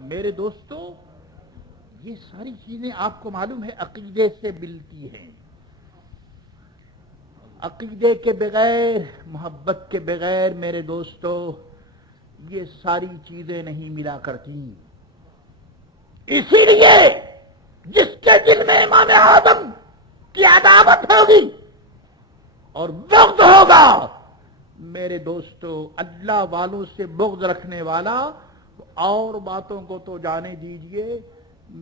میرے دوستو، یہ ساری چیزیں آپ کو معلوم ہے عقیدے سے ملتی ہیں. عقیدے کے بغیر، محبت کے بغیر میرے دوستو یہ ساری چیزیں نہیں ملا کرتی. اسی لیے جس کے دل میں امام اعظم کی عداوت ہوگی اور بغض ہوگا، میرے دوستو اللہ والوں سے بغض رکھنے والا اور باتوں کو تو جانے دیجئے،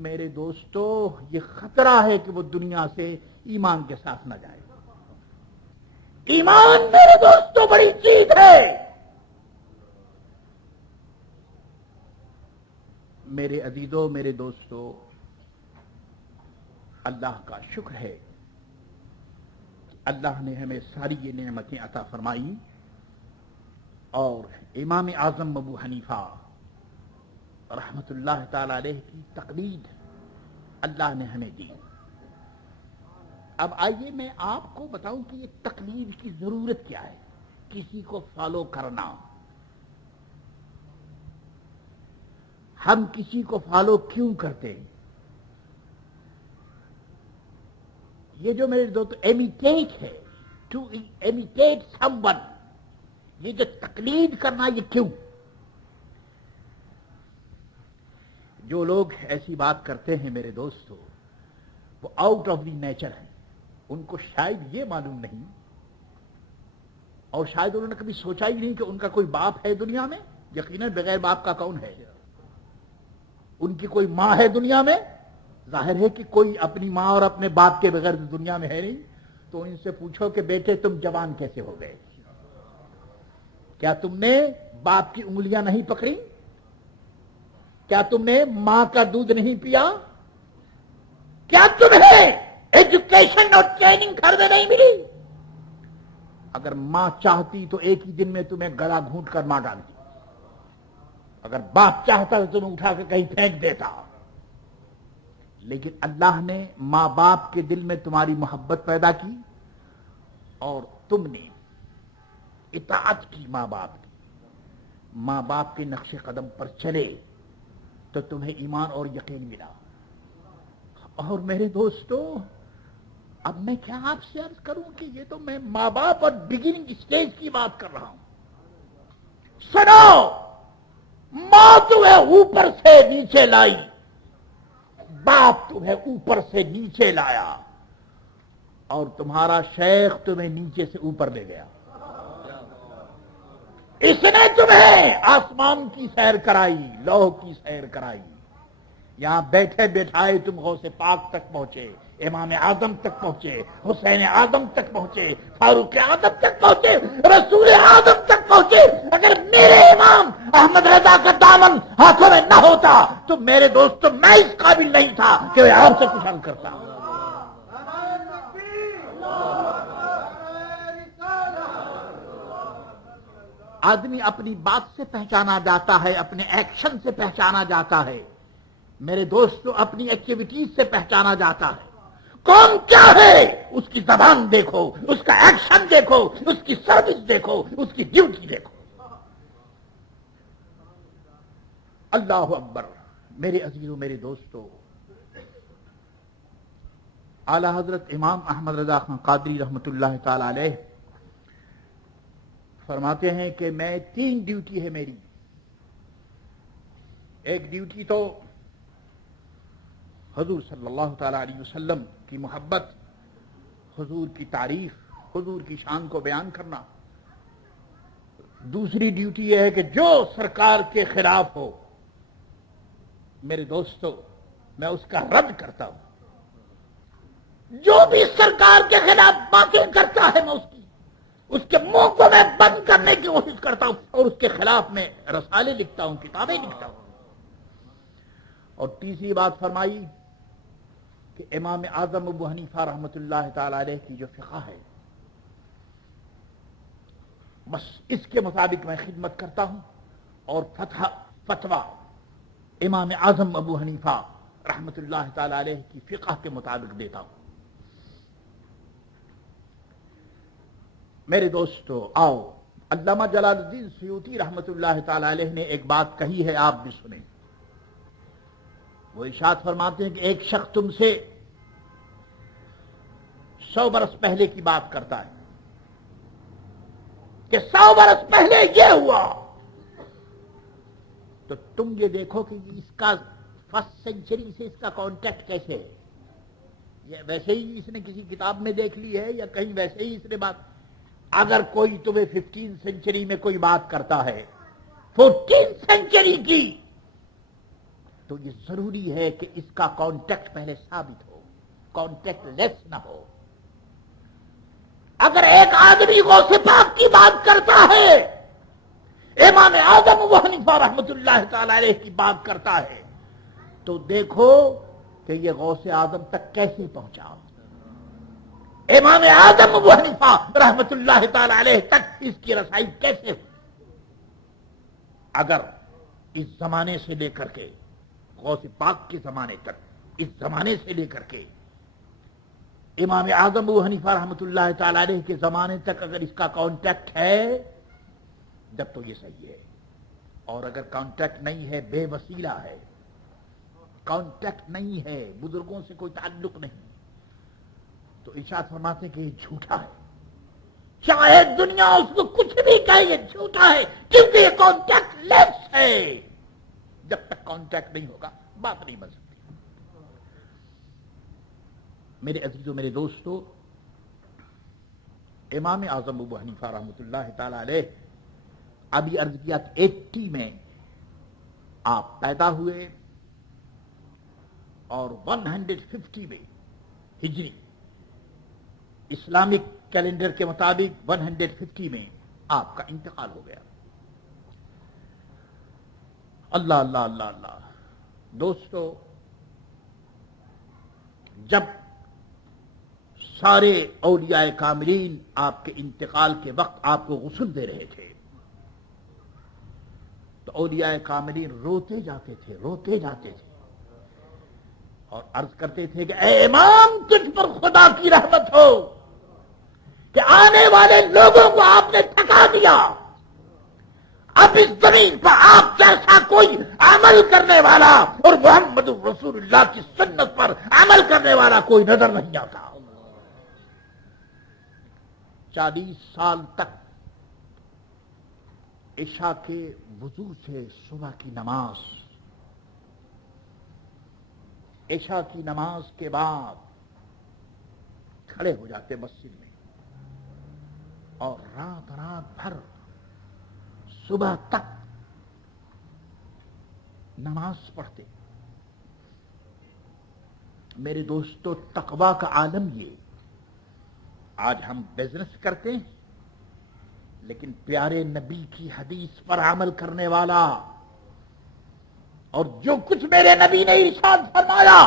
میرے دوستو یہ خطرہ ہے کہ وہ دنیا سے ایمان کے ساتھ نہ جائے. ایمان میرے دوستو بڑی چیز ہے. میرے عزیزوں، میرے دوستو، اللہ کا شکر ہے کہ اللہ نے ہمیں ساری یہ نعمتیں عطا فرمائی اور امام اعظم ابو حنیفہ رحمت اللہ تعالی علیہ کی تقلید اللہ نے ہمیں دی. اب آئیے میں آپ کو بتاؤں کہ یہ تقلید کی ضرورت کیا ہے، کسی کو فالو کرنا. ہم کسی کو فالو کیوں کرتے ہیں؟ یہ جو میرے دوست امیٹیٹ ہے، ٹو امیٹیٹ سم ون، یہ جو تقلید کرنا، یہ کیوں؟ جو لوگ ایسی بات کرتے ہیں میرے دوستو، وہ آؤٹ آف دی نیچر ہیں. ان کو شاید یہ معلوم نہیں، اور شاید انہوں نے کبھی سوچا ہی نہیں کہ ان کا کوئی باپ ہے دنیا میں. یقیناً بغیر باپ کا کون ہے؟ ان کی کوئی ماں ہے دنیا میں؟ ظاہر ہے کہ کوئی اپنی ماں اور اپنے باپ کے بغیر دنیا میں ہے نہیں. تو ان سے پوچھو کہ بیٹے تم جوان کیسے ہو گئے؟ کیا تم نے باپ کی انگلیاں نہیں پکڑی؟ کیا تم نے ماں کا دودھ نہیں پیا؟ کیا تمہیں ایجوکیشن اور ٹریننگ گھر میں نہیں ملی؟ اگر ماں چاہتی تو ایک ہی دن میں تمہیں گلا گھونٹ کر مار ڈالتی. اگر باپ چاہتا تو تمہیں اٹھا کے کہیں پھینک دیتا. لیکن اللہ نے ماں باپ کے دل میں تمہاری محبت پیدا کی اور تم نے اطاعت کی ماں باپ کی. ماں باپ کے نقش قدم پر چلے تو تمہیں ایمان اور یقین ملا. اور میرے دوستو، اب میں کیا آپ سے عرض کروں کہ یہ تو میں ماں باپ اور بگننگ اسٹیج کی بات کر رہا ہوں. سنو، ماں تمہیں اوپر سے نیچے لائی، باپ تمہیں اوپر سے نیچے لایا، اور تمہارا شیخ تمہیں نیچے سے اوپر لے گیا. اس نے تمہیں آسمان کی سیر کرائی، لوح کی سیر کرائی. یہاں بیٹھے بیٹھائے تم غوث پاک تک پہنچے، امام اعظم تک پہنچے، حسین اعظم تک پہنچے، فاروق اعظم تک پہنچے، رسول اعظم تک پہنچے. اگر میرے امام احمد رضا کا دامن ہاتھوں میں نہ ہوتا تو میرے دوستو میں اس قابل نہیں تھا کہ میں آپ سے کچھ حل کرتا. آدمی اپنی بات سے پہچانا جاتا ہے، اپنے ایکشن سے پہچانا جاتا ہے. میرے دوستو اپنی ایکٹیویٹیز سے پہچانا جاتا ہے. کون کیا ہے اس کی زبان دیکھو، اس کا ایکشن دیکھو، اس کی سروس دیکھو، اس کی ڈیوٹی دیکھو. اللہ اکبر. میرے عزیزوں، میرے دوستو، اعلی حضرت امام احمد رضا خان قادری رحمت اللہ تعالی علیہ فرماتے ہیں کہ میں 3 ڈیوٹی ہے میری. ایک ڈیوٹی تو حضور صلی اللہ تعالی علیہ وسلم کی محبت، حضور کی تعریف، حضور کی شان کو بیان کرنا. دوسری ڈیوٹی یہ ہے کہ جو سرکار کے خلاف ہو میرے دوستو میں اس کا رد کرتا ہوں. جو بھی سرکار کے خلاف باتیں کرتا ہے میں اس کے منہ کو میں بند کرنے کی کوشش کرتا ہوں اور اس کے خلاف میں رسالے لکھتا ہوں، کتابیں لکھتا ہوں. اور تیسری بات فرمائی کہ امام اعظم ابو حنیفہ رحمت اللہ تعالی علیہ کی جو فقہ ہے، بس اس کے مطابق میں خدمت کرتا ہوں اور فتویٰ امام اعظم ابو حنیفہ رحمت اللہ تعالی علیہ کی فقہ کے مطابق دیتا ہوں. میرے دوستو آؤ، علامہ جلال الدین سیوطی رحمت اللہ تعالی علیہ نے ایک بات کہی ہے، آپ بھی سنیں. وہ ارشاد فرماتے ہیں کہ ایک شخص تم سے 100 برس پہلے کی بات کرتا ہے کہ 100 برس پہلے یہ ہوا، تو تم یہ دیکھو کہ اس کا فرسٹ سینچری سے اس کا کانٹیکٹ کیسے ہے، یہ ویسے ہی اس نے کسی کتاب میں دیکھ لی ہے یا کہیں ویسے ہی اس نے بات. اگر کوئی تمہیں 15 سینچری میں کوئی بات کرتا ہے 14 سینچری کی، تو یہ ضروری ہے کہ اس کا کانٹیکٹ پہلے ثابت ہو، کانٹیکٹ لیس نہ ہو. اگر ایک آدمی غوث پاک کی بات کرتا ہے، امام اعظم ابو حنیفہ رحمۃ اللہ تعالی علیہ کی بات کرتا ہے، تو دیکھو کہ یہ غوث اعظم تک کیسے پہنچا، امام اعظم ابو حنیفہ رحمۃ اللہ تعالی علیہ تک اس کی رسائی کیسے ہوئی. اگر اس زمانے سے لے کر کے غوث پاک کے زمانے تک، اس زمانے سے لے کر کے امام اعظم ابو حنیفہ رحمۃ اللہ تعالی علیہ کے زمانے تک اگر اس کا کانٹیکٹ ہے، جب تو یہ صحیح ہے. اور اگر کانٹیکٹ نہیں ہے، بے وسیلہ ہے، کانٹیکٹ نہیں ہے، بزرگوں سے کوئی تعلق نہیں، تو ارشاد فرماتے ہیں کہ یہ جھوٹا ہے. چاہے دنیا اس کو کچھ بھی کہے، یہ جھوٹا ہے، کیونکہ یہ کانٹیکٹ لیس ہے. جب تک کانٹیکٹ نہیں ہوگا بات نہیں بن سکتی. میرے عزیزوں، میرے دوستو، امام اعظم ابو حنیفہ رحمۃ اللہ تعالی علیہ، ابھی عرض کیا 80 میں آپ پیدا ہوئے اور 150 میں ہجری، اسلامک کیلنڈر کے مطابق 150 میں آپ کا انتقال ہو گیا. اللہ اللہ اللہ اللہ. دوستو، جب سارے اولیاء کاملین آپ کے انتقال کے وقت آپ کو غسل دے رہے تھے، تو اولیاء کاملین روتے جاتے تھے، روتے جاتے تھے اور عرض کرتے تھے کہ اے امام، تجھ پر خدا کی رحمت ہو کہ آنے والے لوگوں کو آپ نے تھکا دیا. اب اس زمین پر آپ جیسا کوئی عمل کرنے والا اور محمد رسول اللہ کی سنت پر عمل کرنے والا کوئی نظر نہیں آتا. 40 سال تک عشاء کے وضو سے صبح کی نماز، عشاء کی نماز کے بعد کھڑے ہو جاتے مسجد میں اور رات بھر صبح تک نماز پڑھتے. میرے دوستو، تقویٰ کا عالم یہ. آج ہم بزنس کرتے ہیں، لیکن پیارے نبی کی حدیث پر عمل کرنے والا اور جو کچھ میرے نبی نے ارشاد فرمایا،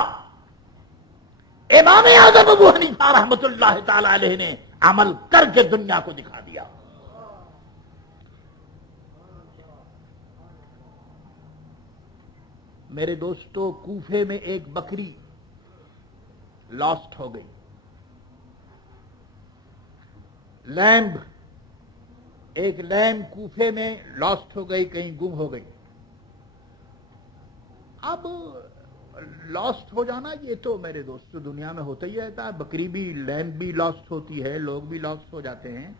امام اعظم ابو حنیفہ رحمۃ اللہ تعالی علیہ نے عمل کر کے دنیا کو دکھا دیا. میرے دوستو، کوفے میں ایک بکری لاسٹ ہو گئی، لیمب، ایک لیمب کوفے میں لاسٹ ہو گئی، کہیں گم ہو گئی. اب لاسٹ ہو جانا یہ تو میرے دوستو دنیا میں ہوتا ہی رہتا ہے. بکری بھی، لیمب بھی لاسٹ ہوتی ہے، لوگ بھی لاسٹ ہو جاتے ہیں.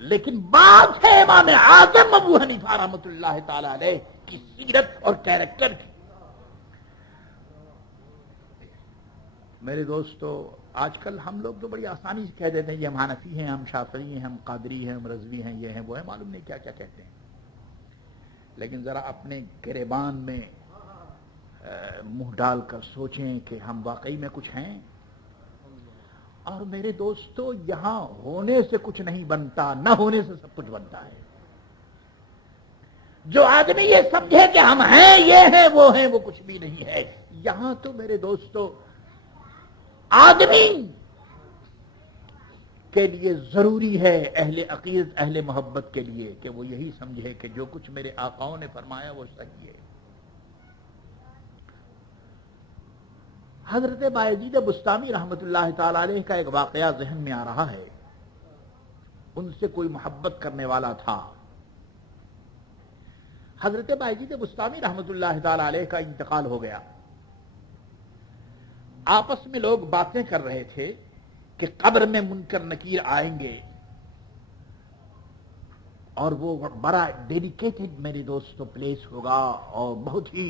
لیکن بات ہے امام اعظم ابو حنیفہ رحمۃ اللہ تعالی علیہ کی سیرت اور کیریکٹر کی. میرے دوستو، آج کل ہم لوگ تو بڑی آسانی سے کہہ دیتے ہیں یہ ہم حنفی ہیں، ہم شافعی ہیں، ہم قادری ہیں، ہم رضوی ہیں، یہ ہیں وہ ہیں، معلوم نہیں کیا کیا کہتے ہیں. لیکن ذرا اپنے گریبان میں منہ ڈال کر سوچیں کہ ہم واقعی میں کچھ ہیں. اور میرے دوستو، یہاں ہونے سے کچھ نہیں بنتا، نہ ہونے سے سب کچھ بنتا ہے. جو آدمی یہ سمجھے کہ ہم ہیں، یہ ہیں، وہ کچھ بھی نہیں ہے. یہاں تو میرے دوستو آدمی کے لیے ضروری ہے، اہل عقیدت، اہل محبت کے لیے، کہ وہ یہی سمجھے کہ جو کچھ میرے آقاؤں نے فرمایا وہ صحیح ہے. حضرت بایزید بستامی رحمت اللہ تعالی علیہ کا ایک واقعہ ذہن میں آ رہا ہے. ان سے کوئی محبت کرنے والا تھا. حضرت بایزید بسطامی رحمت اللہ تعالی علیہ کا انتقال ہو گیا. آپس میں لوگ باتیں کر رہے تھے کہ قبر میں منکر نکیر آئیں گے اور وہ بڑا ڈیڈیکیٹڈ میرے دوستو پلیس ہوگا اور بہت ہی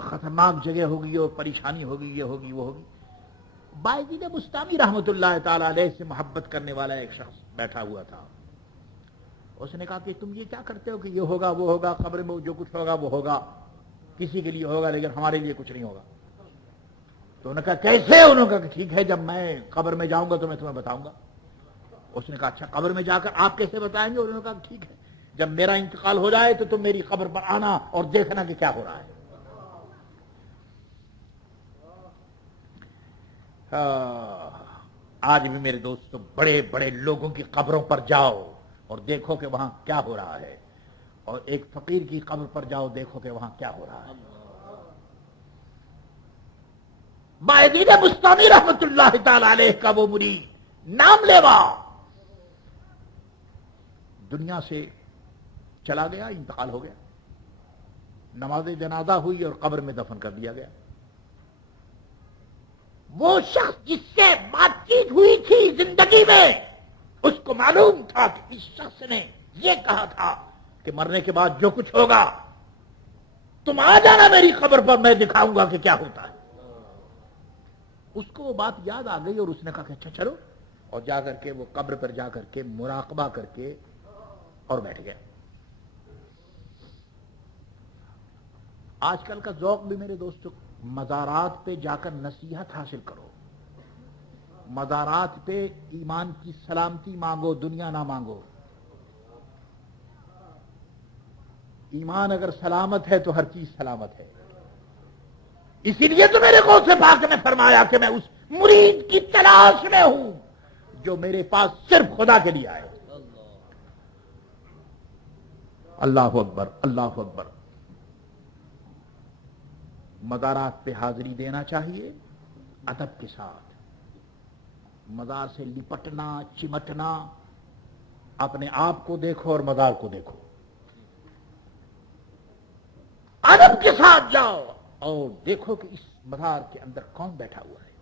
خطرناک جگہ ہوگی اور پریشانی ہوگی، یہ ہوگی وہ ہوگی. بایزید بسطامی رحمت اللہ تعالی علیہ سے محبت کرنے والا ایک شخص بیٹھا ہوا تھا. اس نے کہا کہ تم یہ کیا کرتے ہو کہ یہ ہوگا وہ ہوگا، قبر میں جو کچھ ہوگا وہ ہوگا، کسی کے لیے ہوگا لیکن ہمارے لیے کچھ نہیں ہوگا. تو انہوں نے کہا کیسے؟ انہوں نے کہا کہ ٹھیک ہے جب میں قبر میں جاؤں گا تو میں تمہیں بتاؤں گا. اس نے کہا اچھا قبر میں جا کر آپ کیسے بتائیں گے؟ انہوں نے کہا ٹھیک ہے جب میرا انتقال ہو جائے تو تم میری قبر پر آنا اور دیکھنا کہ کیا ہو رہا ہے. آج بھی میرے دوستو بڑے بڑے لوگوں کی قبروں پر جاؤ اور دیکھو کہ وہاں کیا ہو رہا ہے، اور ایک فقیر کی قبر پر جاؤ دیکھو کہ وہاں کیا ہو رہا ہے. بایزید بسطامی رحمت اللہ تعالی علیہ کا وہ مرید نام لیوا دنیا سے چلا گیا، انتقال ہو گیا. نماز جنازہ ہوئی اور قبر میں دفن کر دیا گیا. وہ شخص جس سے بات چیت ہوئی تھی زندگی میں، اس کو معلوم تھا کہ اس شخص نے یہ کہا تھا کہ مرنے کے بعد جو کچھ ہوگا تم آ جانا میری قبر پر، میں دکھاؤں گا کہ کیا ہوتا ہے. اس کو وہ بات یاد آ گئی اور اس نے کہا کہ اچھا چلو، اور جا کر کے وہ قبر پر جا کر کے مراقبہ کر کے اور بیٹھ گیا. آج کل کا ذوق بھی میرے دوستو، مزارات پہ جا کر نصیحت حاصل کرو، مزارات پہ ایمان کی سلامتی مانگو، دنیا نہ مانگو. ایمان اگر سلامت ہے تو ہر چیز سلامت ہے. اسی لیے تو میرے غوث پاک نے فرمایا کہ میں اس مرید کی تلاش میں ہوں جو میرے پاس صرف خدا کے لیے آئے. اللہ اکبر، اللہ اکبر. مزارات پہ حاضری دینا چاہیے ادب کے ساتھ. مزار سے لپٹنا چمٹنا، اپنے آپ کو دیکھو اور مزار کو دیکھو. ادب کے ساتھ جاؤ اور دیکھو کہ اس مزار کے اندر کون بیٹھا ہوا ہے،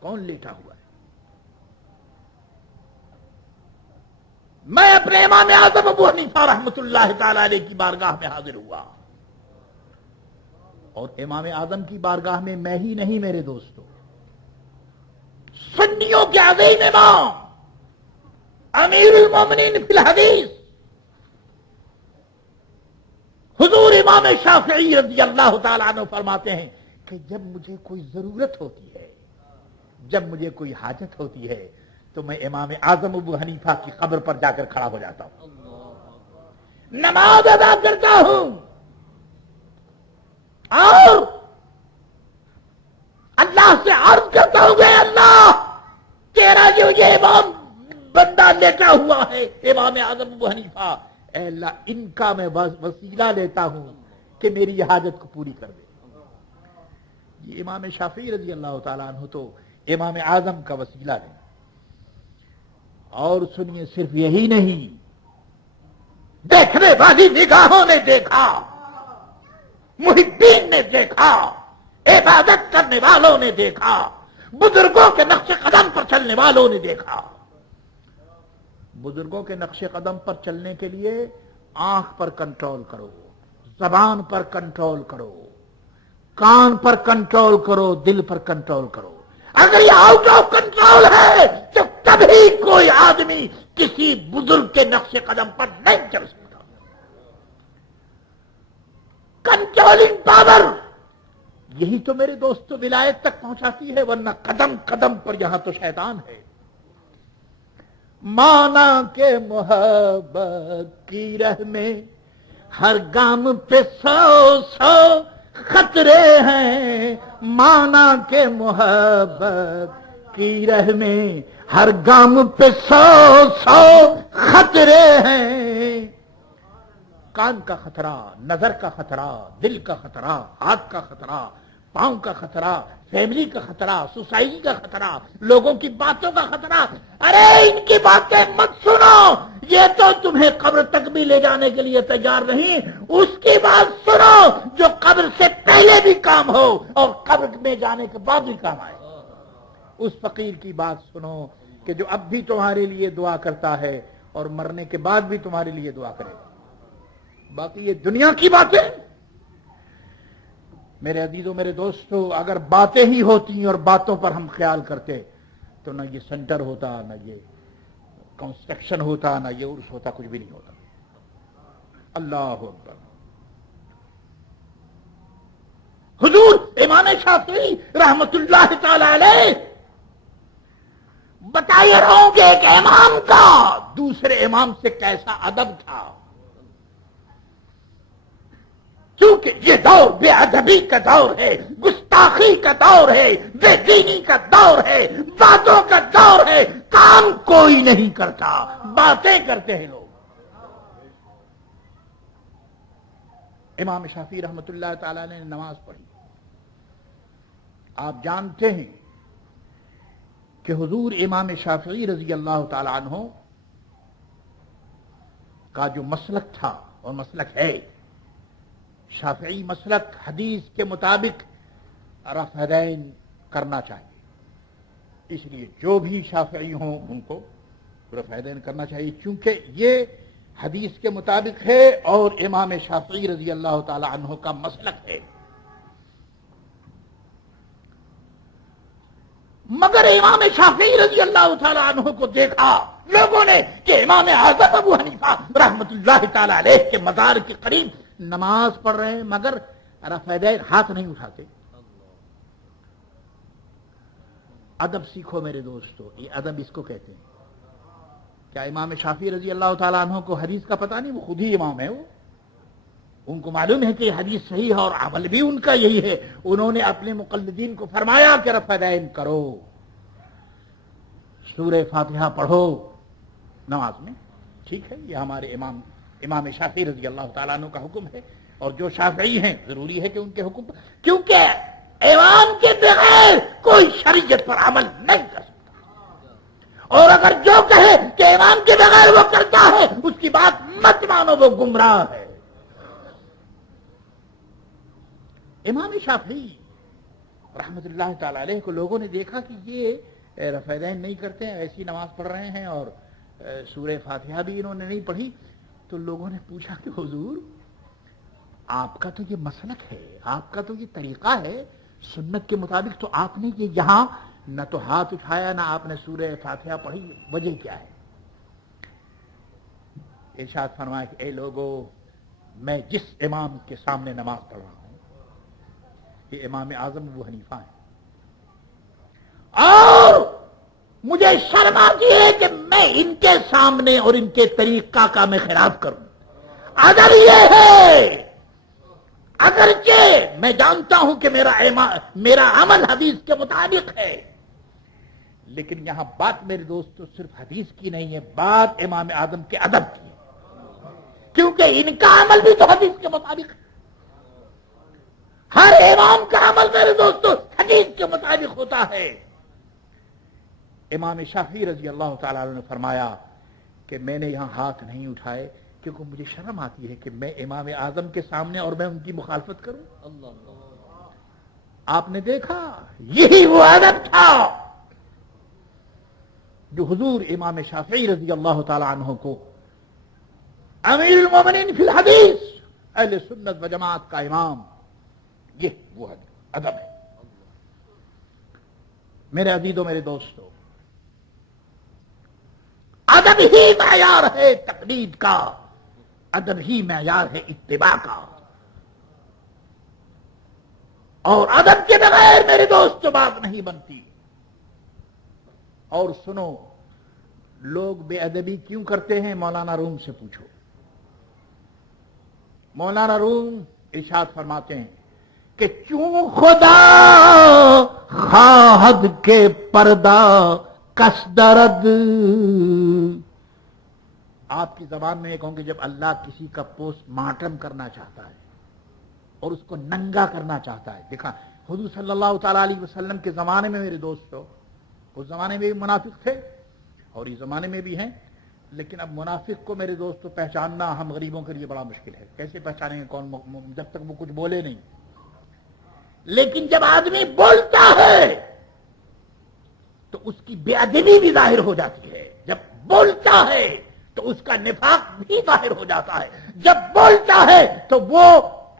کون لیٹا ہوا ہے. میں اپنے امام اعظم ابو حنیفہ رحمت اللہ تعالی علیہ کی بارگاہ میں حاضر ہوا، اور امام اعظم کی بارگاہ میں میں ہی نہیں میرے دوستو، سنیوں کے عظیم امام امیر المومنین فی الحدیث حضور امام شافعی رضی اللہ تعالیٰ عنہ فرماتے ہیں کہ جب مجھے کوئی ضرورت ہوتی ہے، جب مجھے کوئی حاجت ہوتی ہے تو میں امام اعظم ابو حنیفہ کی قبر پر جا کر کھڑا ہو جاتا ہوں، نماز ادا کرتا ہوں اور اللہ سے عرض کرتا ہوں کہ اللہ تیرا جو یہ امام بندہ لیٹا ہوا ہے امام اعظم ابو حنیفہ، اے اللہ ان کا میں وسیلہ لیتا ہوں کہ میری یہ حاجت کو پوری کر دے. یہ امام شافعی رضی اللہ تعالیٰ عنہ تو امام اعظم کا وسیلہ ہے. اور سنیے صرف یہی نہیں، دیکھنے والی نگاہوں نے دیکھا، محبین نے دیکھا، عبادت کرنے والوں نے دیکھا، بزرگوں کے نقش قدم پر چلنے والوں نے دیکھا. بزرگوں کے نقش قدم پر چلنے کے لیے آنکھ پر کنٹرول کرو، زبان پر کنٹرول کرو، کان پر کنٹرول کرو، دل پر کنٹرول کرو. اگر یہ آؤٹ آف کنٹرول ہے تو کبھی کوئی آدمی کسی بزرگ کے نقش قدم پر نہیں چل سکتا. کنٹرولنگ پاور یہی تو میرے دوستو ولایت تک پہنچاتی ہے، ورنہ قدم قدم پر یہاں تو شیطان ہے. مانا کے محبت کی راہ میں ہر گام پہ 100 خطرے ہیں، مانا کے محبت کی راہ میں ہر گام پہ 100 خطرے ہیں. کان کا خطرہ، نظر کا خطرہ، دل کا خطرہ، ہاتھ کا خطرہ، پاؤں کا خطرہ، فیملی کا خطرہ، سوسائٹی کا خطرہ، لوگوں کی باتوں کا خطرہ. ارے ان کی باتیں مت سنو، یہ تو تمہیں قبر تک بھی لے جانے کے لیے تیار نہیں، اس کی بات سنو جو قبر سے پہلے بھی کام ہو اور قبر میں جانے کے بعد بھی کام آئے۔ اس فقیر کی بات سنو کہ جو اب بھی تمہارے لیے دعا کرتا ہے اور مرنے کے بعد بھی تمہارے لیے دعا کرے گا۔ باقی یہ دنیا کی باتیں، میرے عزیزوں میرے دوستو، اگر باتیں ہی ہوتی اور باتوں پر ہم خیال کرتے تو نہ یہ سینٹر ہوتا، نہ یہ کنسٹرکشن ہوتا، نہ یہ عرس ہوتا، کچھ بھی نہیں ہوتا۔ اللہ اکبر۔ حضور امام شافعی رحمت اللہ تعالی علیہ بتائیے رہوں کہ ایک امام کا دوسرے امام سے کیسا ادب تھا، کیونکہ یہ دور بے ادبی کا دور ہے، گستاخی کا دور ہے، بے دینی کا دور ہے، باتوں کا دور ہے، کام کوئی نہیں کرتا، باتیں کرتے ہیں لوگ۔ امام شافعی رحمت اللہ تعالی نے نماز پڑھی۔ آپ جانتے ہیں کہ حضور امام شافعی رضی اللہ تعالی عنہ کا جو مسلک تھا اور مسلک ہے، شافعی مسلک حدیث کے مطابق رفع یدین کرنا چاہیے، اس لیے جو بھی شافعی ہوں ان کو رفع یدین کرنا چاہیے، چونکہ یہ حدیث کے مطابق ہے اور امام شافعی رضی اللہ تعالی عنہ کا مسلک ہے۔ مگر امام شافعی رضی اللہ تعالی عنہ کو دیکھا لوگوں نے کہ امام اعظم ابو حنیفہ رحمت اللہ تعالی علیہ کے مزار کے قریب نماز پڑھ رہے ہیں مگر رفع یدین ہاتھ نہیں اٹھاتے۔ ادب سیکھو میرے دوستو، یہ ادب اس کو کہتے ہیں۔ کیا امام شافعی رضی اللہ تعالیٰ عنہ کو حدیث کا پتہ نہیں؟ وہ خود ہی امام ہے، وہ ان کو معلوم ہے کہ یہ حدیث صحیح ہے اور عمل بھی ان کا یہی ہے۔ انہوں نے اپنے مقلدین کو فرمایا کہ رفع یدین کرو، سورہ فاتحہ پڑھو نماز میں، ٹھیک ہے، یہ ہمارے امام شافعی رضی اللہ تعالیٰ عنہ کا حکم ہے، اور جو شافعی ہیں ضروری ہے کہ ان کے حکم پر، کیونکہ امام کے بغیر کوئی شریعت پر عمل نہیں کر سکتا، اور اگر جو کہے کہ امام کے بغیر وہ کرتا ہے اس کی بات مت مانو، وہ گمراہ ہے۔ امام شافعی رحمت اللہ تعالی علیہ کو لوگوں نے دیکھا کہ یہ رفع یدین نہیں کرتے ہیں، ایسی نماز پڑھ رہے ہیں اور سورہ فاتحہ بھی انہوں نے نہیں پڑھی، تو لوگوں نے پوچھا کہ حضور آپ کا تو یہ مسلک ہے، آپ کا تو یہ طریقہ ہے، سنت کے مطابق تو آپ نے یہ یہاں نہ تو ہاتھ اٹھایا نہ آپ نے سورہ فاتحہ پڑھی، وجہ کیا ہے؟ ارشاد فرمایا کہ اے لوگو، میں جس امام کے سامنے نماز پڑھ رہا ہوں یہ امام اعظم ابو حنیفہ ہیں، اور مجھے شرم آتی ہے کہ میں ان کے سامنے اور ان کے طریقہ کا میں خلاف کروں۔ اگر یہ ہے، اگرچہ میں جانتا ہوں کہ میرا عمل حدیث کے مطابق ہے، لیکن یہاں بات میرے دوستو صرف حدیث کی نہیں ہے، بات امام اعظم کے ادب کی ہے، کیونکہ ان کا عمل بھی تو حدیث کے مطابق ہے۔ ہر امام کا عمل میرے دوستو حدیث کے مطابق ہوتا ہے۔ امام شافعی رضی اللہ تعالیٰ عنہ نے فرمایا کہ میں نے یہاں ہاتھ نہیں اٹھائے کیونکہ مجھے شرم آتی ہے کہ میں امام اعظم کے سامنے اور میں ان کی مخالفت کروں۔ آپ نے دیکھا یہی وہ ادب تھا جو حضور امام شافعی رضی اللہ تعالی عنہ کو امیر المومنین فی الحدیث، اہل سنت و جماعت کا امام، یہ وہ ادب ہے۔ میرے عزیزوں میرے دوستو، ادب ہی معیار ہے تقلید کا، ادب ہی معیار ہے اتباع کا، اور ادب کے بغیر میرے دوستو بات نہیں بنتی۔ اور سنو، لوگ بے ادبی کیوں کرتے ہیں؟ مولانا روم سے پوچھو۔ مولانا روم ارشاد فرماتے ہیں کہ چوں خدا خواہد کے پردہ کس درد، آپ کی زبان میں یہ کہوں کہ جب اللہ کسی کا پوسٹ مارٹم کرنا چاہتا ہے اور اس کو ننگا کرنا چاہتا ہے، دیکھا حضور صلی اللہ تعالی علیہ وسلم کے زمانے میں میرے دوستو، اس زمانے میں بھی منافق تھے اور اس زمانے میں بھی ہیں، لیکن اب منافق کو میرے دوستو پہچاننا ہم غریبوں کے لیے بڑا مشکل ہے. کیسے پہچانیں گے کون جب تک وہ کچھ بولے نہیں. لیکن جب آدمی بولتا ہے تو اس کی بے ادبی بھی ظاہر ہو جاتی ہے. جب بولتا ہے تو اس کا نفاق بھی ظاہر ہو جاتا ہے. جب بولتا ہے تو وہ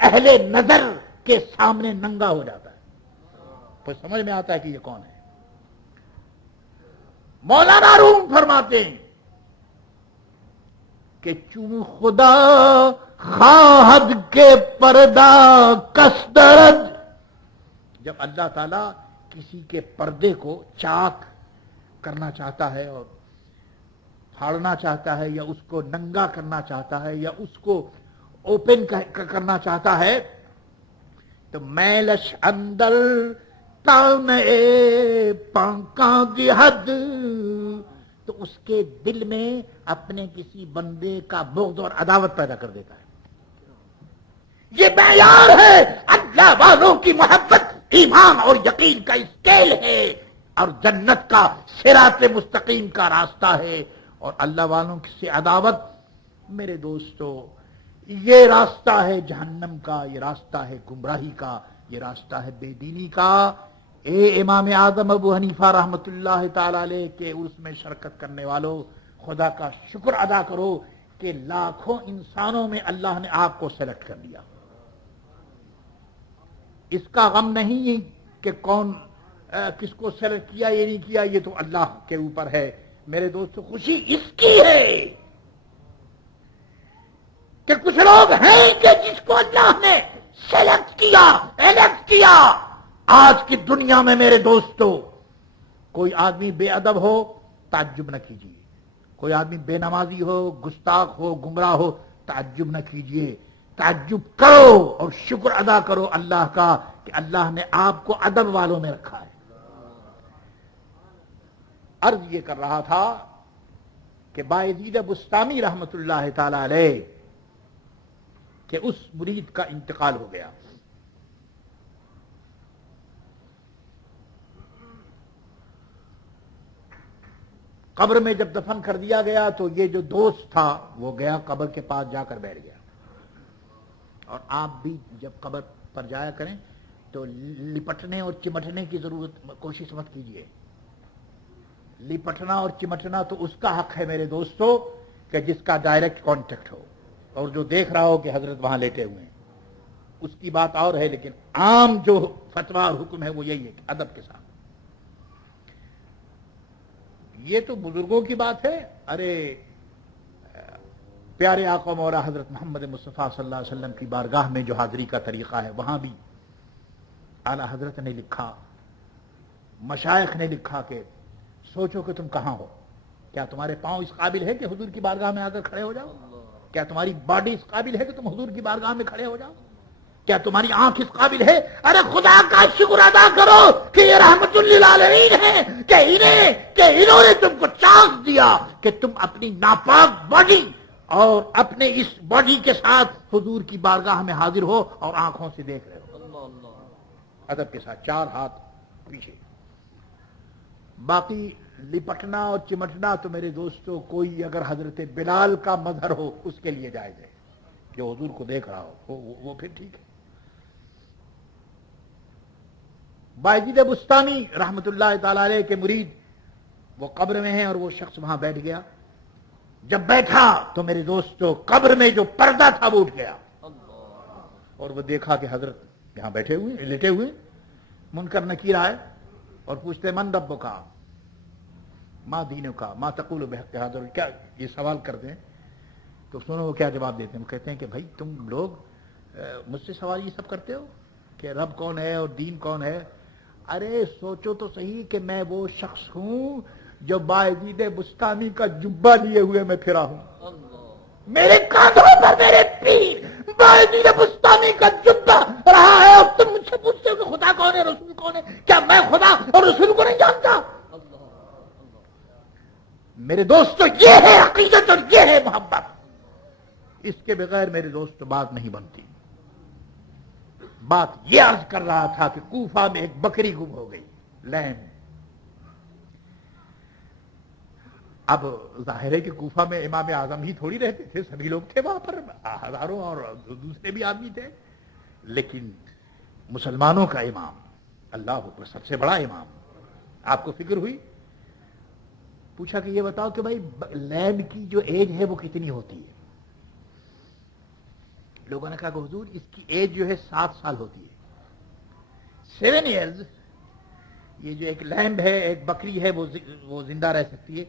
اہل نظر کے سامنے ننگا ہو جاتا ہے. پھر سمجھ میں آتا ہے کہ یہ کون ہے. مولانا روم فرماتے ہیں کہ چون خدا خواہد کے پردہ کسترد. جب اللہ تعالی کسی کے پردے کو چاک کرنا چاہتا ہے اور پھاڑنا چاہتا ہے یا اس کو ننگا کرنا چاہتا ہے یا اس کو اوپن کرنا چاہتا ہے تو میلش اندر تان پانکاں دی حد، تو اس کے دل میں اپنے کسی بندے کا بغض اور عداوت پیدا کر دیتا ہے. یہ معیار ہے اللہ والوں کی محبت، ایمان اور یقین کا اسکیل ہے اور جنت کا صراط مستقیم کا راستہ ہے. اور اللہ والوں سے عداوت میرے دوستو یہ راستہ ہے جہنم کا، یہ راستہ ہے گمراہی کا، یہ راستہ ہے بے دینی کا. اے امام اعظم ابو حنیفہ رحمت اللہ تعالی علیہ کے عرس میں شرکت کرنے والوں، خدا کا شکر ادا کرو کہ لاکھوں انسانوں میں اللہ نے آپ کو سلیکٹ کر لیا. اس کا غم نہیں کہ کون کس کو سلیکٹ کیا یہ نہیں کیا، یہ تو اللہ کے اوپر ہے. میرے دوستو خوشی اس کی ہے کہ کچھ لوگ ہیں کہ جس کو اللہ نے سلیکٹ کیا، الیکٹ کیا. آج کی دنیا میں میرے دوستو کوئی آدمی بے ادب ہو تعجب نہ کیجیے، کوئی آدمی بے نمازی ہو، گستاخ ہو، گمراہ ہو، تعجب نہ کیجیے. تعجب کرو اور شکر ادا کرو اللہ کا کہ اللہ نے آپ کو ادب والوں میں رکھا ہے. عرض یہ کر رہا تھا کہ بایزید بسطامی رحمت اللہ تعالی علیہ کہ اس مرید کا انتقال ہو گیا. قبر میں جب دفن کر دیا گیا تو یہ جو دوست تھا وہ گیا قبر کے پاس جا کر بیٹھ گیا. اور آپ بھی جب قبر پر جایا کریں تو لپٹنے اور چمٹنے کی ضرورت کوشش مت کیجیے. لپٹنا اور چمٹنا تو اس کا حق ہے میرے دوستو کہ جس کا ڈائریکٹ کانٹیکٹ ہو اور جو دیکھ رہا ہو کہ حضرت وہاں لیٹے ہوئے ہیں، اس کی بات اور ہے. لیکن عام جو فتویٰ اور حکم ہے وہ یہی ہے کہ ادب کے ساتھ. یہ تو بزرگوں کی بات ہے. ارے پیارے آقا مولا حضرت محمد مصطفیٰ صلی اللہ علیہ وسلم کی بارگاہ میں جو حاضری کا طریقہ ہے وہاں بھی اعلی حضرت نے لکھا، مشائخ نے لکھا کہ سوچو کہ تم کہاں ہو. کیا تمہارے پاؤں اس قابل ہے کہ حضور کی بارگاہ میں آ کر کھڑے ہو جاؤ؟ کیا تمہاری باڈی اس قابل ہے کہ تم حضور کی بارگاہ میں کھڑے ہو جاؤ؟ کیا تمہاری آنکھ اس قابل ہے؟ ارے خدا کا شکر ادا کرو کہ یہ رحمت للعالمین ہے کہ انہوں نے تم کو چانس دیا کہ تم اپنی ناپاک باڈی اور اپنے اس باڈی کے ساتھ حضور کی بارگاہ میں حاضر ہو اور آنکھوں سے دیکھ رہے ہو ادب کے ساتھ، 4 ہاتھ پیچھے. باقی لپٹنا اور چمٹنا تو میرے دوستو کوئی اگر حضرت بلال کا مظہر ہو اس کے لیے جائز ہے، جو حضور کو دیکھ رہا ہو وہ پھر ٹھیک ہے. بایزید بسطامی رحمت اللہ تعالی علیہ کے مرید وہ قبر میں ہیں اور وہ شخص وہاں بیٹھ گیا. جب بیٹھا تو میرے دوستو قبر میں جو پردہ تھا وہ اٹھ گیا اور وہ دیکھا کہ حضرت یہاں بیٹھے ہوئے لیٹے ہوئے. منکر نکیر آئے اور پوچھتے من رب کا، ماں دینوں کا، ماں تقول بحق حاضر، کیا یہ سوال کرتے ہیں. تو سنو وہ کیا جواب دیتے ہیں. وہ کہتے ہیں کہ بھائی تم لوگ مجھ سے سوال یہ سب کرتے ہو کہ رب کون ہے اور دین کون ہے. ارے سوچو تو صحیح کہ میں وہ شخص ہوں جو بایزید بسطامی کا جبہ لیے ہوئے میں پھرا ہوں. میرے کاندھوں پر میرے پیر بایزید بسطامی کا جبہ رہا ہے اور تم مجھ سے پوچھتے ہو کہ خدا کون ہے، رسول کون ہے. کیا میں خدا اور رسول کو نہیں جانتا؟ میرے دوستو یہ ہے عقیدت اور یہ ہے محبت. اس کے بغیر میرے دوستو بات نہیں بنتی. بات یہ عرض کر رہا تھا کہ کوفہ میں ایک بکری گم ہو گئی، لیم. اب ظاہر ہے کہ کوفہ میں امام اعظم ہی تھوڑی رہتے تھے، سبھی لوگ تھے وہاں پر، ہزاروں اور دوسرے بھی آدمی تھے، لیکن مسلمانوں کا امام، اللہ اکبر، سب سے بڑا امام. آپ کو فکر ہوئی؟ پوچھا کہ یہ بتاؤ کہ بھائی لیمب کی جو ایج ہے وہ کتنی ہوتی ہے؟ لوگوں نے کہا کہ حضور اس کی ایج جو ہے 7 سال ہوتی ہے. 7 ایئرز. یہ جو ایک لیمب ہے، ایک بکری ہے، وہ زندہ رہ سکتی ہے.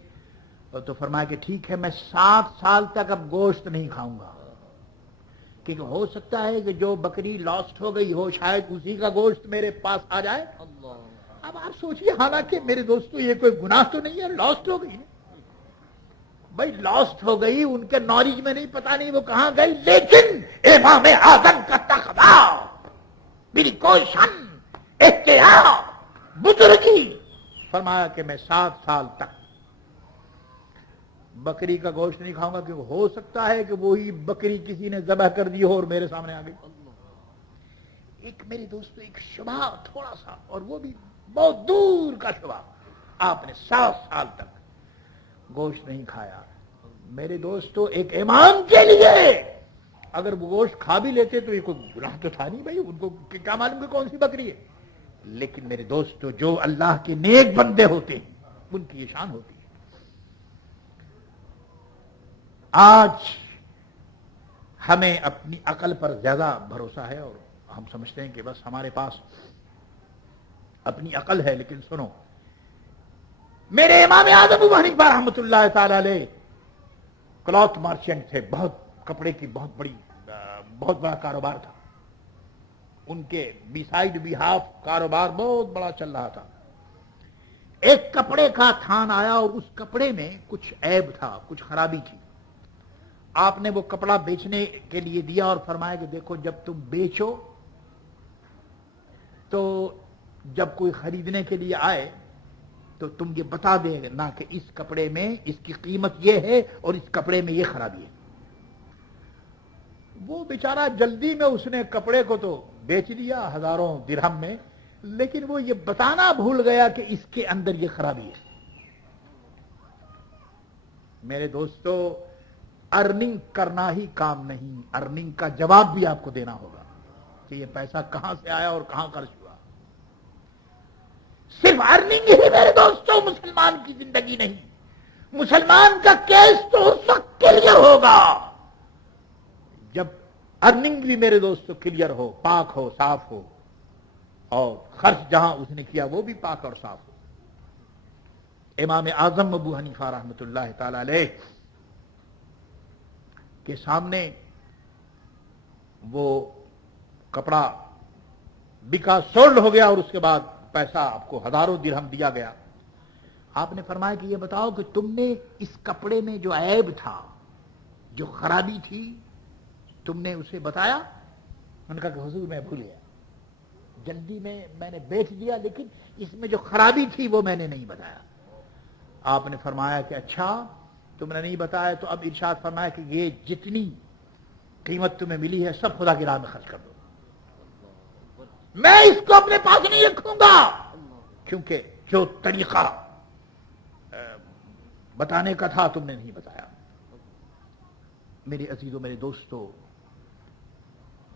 تو فرمایا کہ ٹھیک ہے، میں 7 سال تک اب گوشت نہیں کھاؤں گا، کیونکہ ہو سکتا ہے کہ جو بکری لاسٹ ہو گئی ہو شاید اسی کا گوشت میرے پاس آ جائے. اب آپ سوچئے، حالانکہ میرے دوستو یہ کوئی گناہ تو نہیں ہے، لاسٹ ہو گئی. بھائی لاسٹ ہو گئی، ان کے نالج میں نہیں، پتا نہیں وہ کہاں گئی، لیکن امام اعظم کا تقویٰ، پریکاشن، احتیاط، بزرگی، فرمایا کہ میں 7 سال تک بکری کا گوشت نہیں کھاؤں گا، کیونکہ ہو سکتا ہے کہ وہی بکری کسی نے ذبح کر دی ہو اور میرے سامنے آ گئی. ایک میرے دوستو ایک شبہ تھوڑا سا، اور وہ بھی بہت دور کا شبہ. آپ نے 7 سال تک گوشت نہیں کھایا. میرے دوستو ایک امام کے لیے اگر وہ گوشت کھا بھی لیتے تو یہ کوئی گناہ تو تھا نہیں بھائی، ان کو کیا معلوم کہ کون سی بکری ہے. لیکن میرے دوستو جو اللہ کے نیک بندے ہوتے ہیں ان کی یہ شان ہوتی ہے. آج ہمیں اپنی عقل پر زیادہ بھروسہ ہے اور ہم سمجھتے ہیں کہ بس ہمارے پاس اپنی عقل ہے. لیکن سنو، میرے امام اعظم ابو حنیفہ رحمۃ اللہ تعالی علیہ کلاتھ مارچنٹ تھے، بہت کپڑے کی بہت بڑا کاروبار تھا ان کے. بیسائڈ بیہاف کاروبار بہت بڑا چل رہا تھا. ایک کپڑے کا تھان آیا اور اس کپڑے میں کچھ عیب تھا، کچھ خرابی تھی. آپ نے وہ کپڑا بیچنے کے لیے دیا اور فرمایا کہ دیکھو جب تم بیچو تو جب کوئی خریدنے کے لیے آئے تو تم یہ بتا دے نا کہ اس کپڑے میں اس کی قیمت یہ ہے اور اس کپڑے میں یہ خرابی ہے. وہ بیچارہ جلدی میں اس نے کپڑے کو تو بیچ دیا ہزاروں درہم میں، لیکن وہ یہ بتانا بھول گیا کہ اس کے اندر یہ خرابی ہے. میرے دوستو، ارننگ کرنا ہی کام نہیں، ارننگ کا جواب بھی آپ کو دینا ہوگا کہ یہ پیسہ کہاں سے آیا اور کہاں خرچ ہوا. صرف ارننگ ہی میرے دوستو مسلمان کی زندگی نہیں. مسلمان کا کیس تو اس وقت کلیئر ہوگا جب ارننگ بھی میرے دوستو کلیئر ہو، پاک ہو، صاف ہو، اور خرچ جہاں اس نے کیا وہ بھی پاک اور صاف ہو. امام اعظم ابو حنیفہ رحمۃ اللہ تعالی علیہ کے سامنے وہ کپڑا بکا، سولڈ ہو گیا، اور اس کے بعد پیسہ آپ کو ہزاروں درہم دیا گیا. آپ نے فرمایا کہ یہ بتاؤ کہ تم نے اس کپڑے میں جو عیب تھا، جو خرابی تھی، تم نے اسے بتایا؟ انہوں نے کہا کہ حضور میں بھول گیا، جلدی میں نے بیچ دیا، لیکن اس میں جو خرابی تھی وہ میں نے نہیں بتایا. آپ نے فرمایا کہ اچھا تم نے نہیں بتایا تو اب ارشاد فرمایا کہ یہ جتنی قیمت تمہیں ملی ہے سب خدا کی راہ میں خرچ کر دو، میں اس کو اپنے پاس نہیں رکھوں گا، کیونکہ جو طریقہ بتانے کا تھا تم نے نہیں بتایا. میرے عزیزوں، میرے دوستو،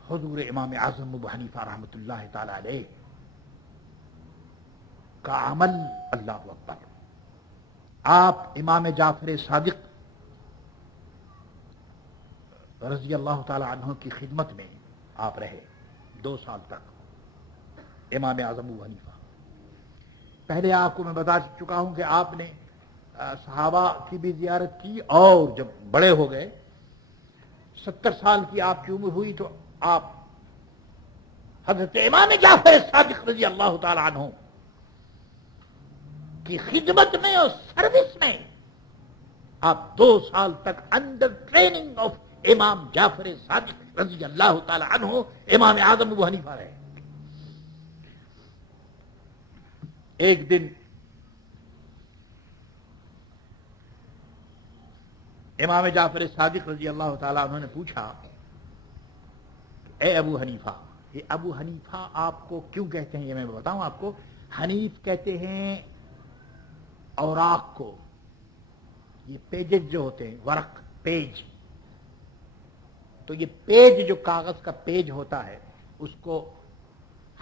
حضور امام اعظم ابو حنیفہ رحمۃ اللہ تعالی علیہ کا عمل، اللہ اکبر. آپ امام جعفر صادق رضی اللہ تعالی عنہ کی خدمت میں آپ رہے 2 سال تک، امام اعظم ابو حنیفہ. پہلے آپ کو میں بتا چکا ہوں کہ آپ نے صحابہ کی بھی زیارت کی، اور جب بڑے ہو گئے 70 سال کی آپ کی عمر ہوئی تو آپ حضرت امام جعفر صادق رضی اللہ تعالی عنہ کی خدمت میں اور سروس میں آپ 2 سال تک انڈر ٹریننگ آف امام جعفر صادق رضی اللہ تعالی عنہ امام اعظم ابو حنیفہ رہے. ایک دن امام جعفر صادق رضی اللہ تعالی عنہ نے پوچھا، اے ابو حنیفہ، یہ ابو حنیفہ آپ کو کیوں کہتے ہیں یہ میں بتاؤں آپ کو. حنیف کہتے ہیں اوراق کو، یہ پیجز جو ہوتے ہیں، ورق پیج، تو یہ پیج جو کاغذ کا پیج ہوتا ہے اس کو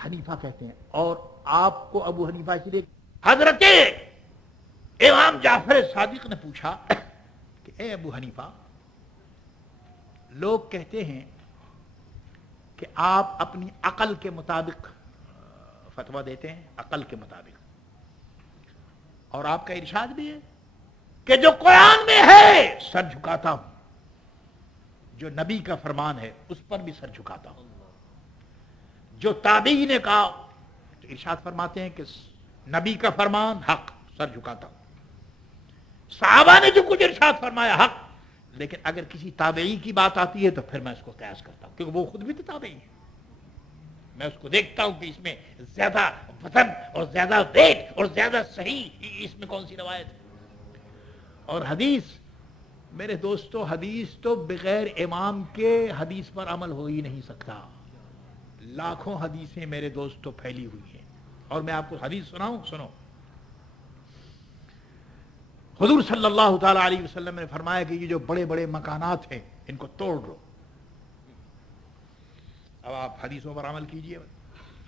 حنیفہ کہتے ہیں. اور آپ کو ابو حنیفہ اس لیے حضرت امام جعفر صادق نے پوچھا کہ اے ابو حنیفہ، لوگ کہتے ہیں کہ آپ اپنی عقل کے مطابق فتویٰ دیتے ہیں، عقل کے مطابق، اور آپ کا ارشاد بھی ہے کہ جو قرآن میں ہے سر جھکاتا ہوں، جو نبی کا فرمان ہے اس پر بھی سر جھکاتا ہوں. جو تابعی نے کہا تو ارشاد فرماتے ہیں کہ نبی کا فرمان حق، سر جھکاتا ہوں. صحابہ نے جو کچھ ارشاد فرمایا حق، لیکن اگر کسی تابعی کی بات آتی ہے تو پھر میں اس کو قیاس کرتا ہوں، کیونکہ وہ خود بھی تو تابعی ہے. میں اس کو دیکھتا ہوں کہ اس میں زیادہ وزن اور زیادہ ویٹ اور زیادہ صحیح اس میں کون سی روایت ہے. اور حدیث، میرے دوستو، حدیث تو بغیر امام کے حدیث پر عمل ہو ہی نہیں سکتا. لاکھوں حدیثیں میرے دوستو پھیلی ہوئی ہیں. اور میں آپ کو حدیث سناؤں، سنو. حضور صلی اللہ تعالی علیہ وسلم نے فرمایا کہ یہ جو بڑے بڑے مکانات ہیں ان کو توڑ دو. اب آپ حدیثوں پر عمل کیجئے.